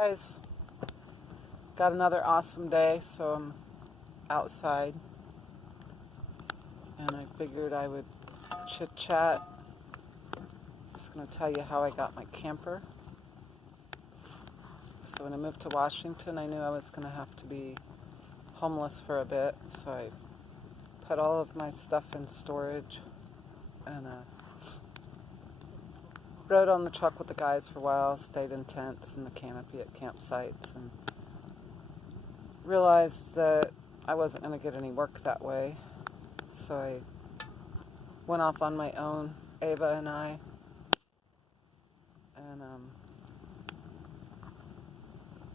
Guys, got another awesome day, so I'm outside and I figured I would chit chat. Just going to tell you how I got my camper. So when I moved to Washington, I knew I was going to have to be homeless for a bit, so I put all of my stuff in storage and rode on the truck with the guys for a while, stayed in tents in the canopy at campsites, and realized that I wasn't going to get any work that way. So I went off on my own, Ava and I, and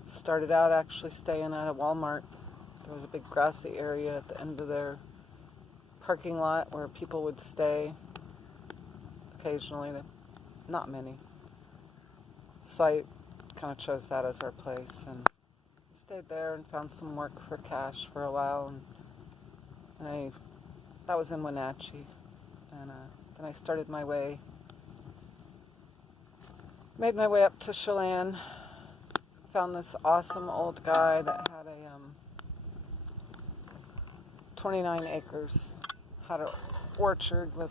started out actually staying at a Walmart. There was a big grassy area at the end of their parking lot where people would stay occasionally, not many. So I kind of chose that as our place and stayed there and found some work for cash for a while. And that was in Wenatchee. And then I started my way, made my way up to Chelan, found this awesome old guy that had a 29 acres, had an orchard with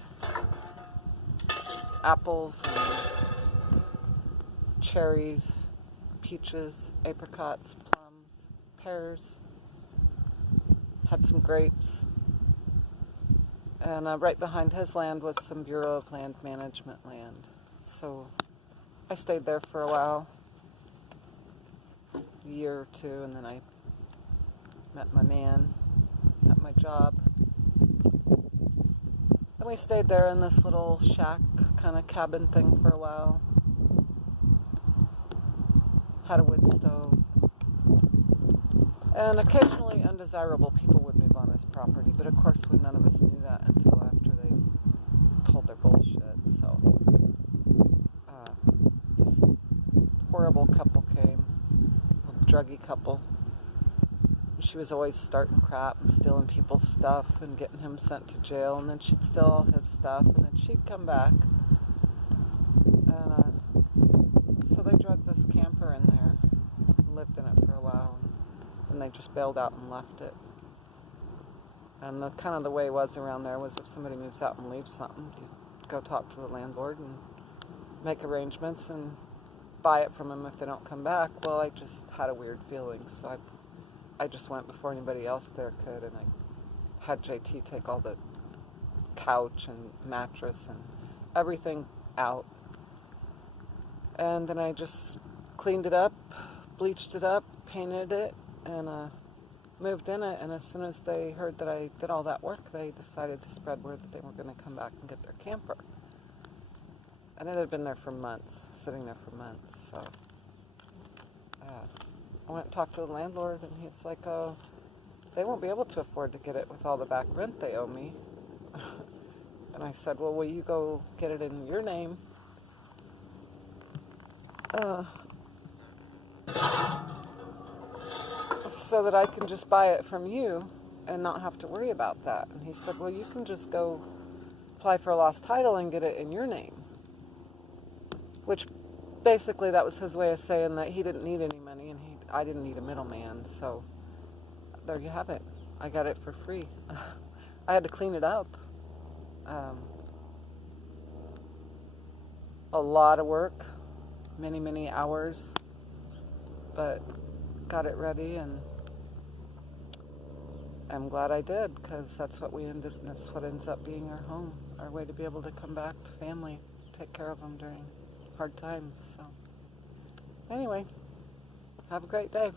apples and cherries, peaches, apricots, plums, pears, had some grapes. And right behind his land was some Bureau of Land Management land. So I stayed there for a while, a year or two, and then I met my man at my job. And we stayed there in this little shack kind of cabin thing for a while. Had a wood stove. And occasionally undesirable people would move on his property, but of course none of us knew that until after they pulled their bullshit. So this horrible couple came, a druggy couple. She was always starting crap and stealing people's stuff and getting him sent to jail, and then she'd steal all his stuff, and then she'd come back. And so they dragged this camper in there, lived in it for a while, and they just bailed out and left it. And the way it was around there was if somebody moves out and leaves something, you go talk to the landlord and make arrangements and buy it from them if they don't come back. Well, I just had a weird feeling, so I just went before anybody else there could, and I had JT take all the couch and mattress and everything out. And then I just cleaned it up, bleached it up, painted it, and moved in it. And as soon as they heard that I did all that work, they decided to spread word that they were going to come back and get their camper. And it had been there for months, sitting there for months. So I went and talked to the landlord, and he's like, oh, they won't be able to afford to get it with all the back rent they owe me. And I said, well, will you go get it in your name? So that I can just buy it from you and not have to worry about that. And he said, well, you can just go apply for a lost title and get it in your name. Which basically that was his way of saying that he didn't need any money and I didn't need a middleman. So there you have it. I got it for free. I had to clean it up. A lot of work, many, many hours, but got it ready, and I'm glad I did, because that's what ends up being our home, our way to be able to come back to family, take care of them during hard times. So anyway, have a great day.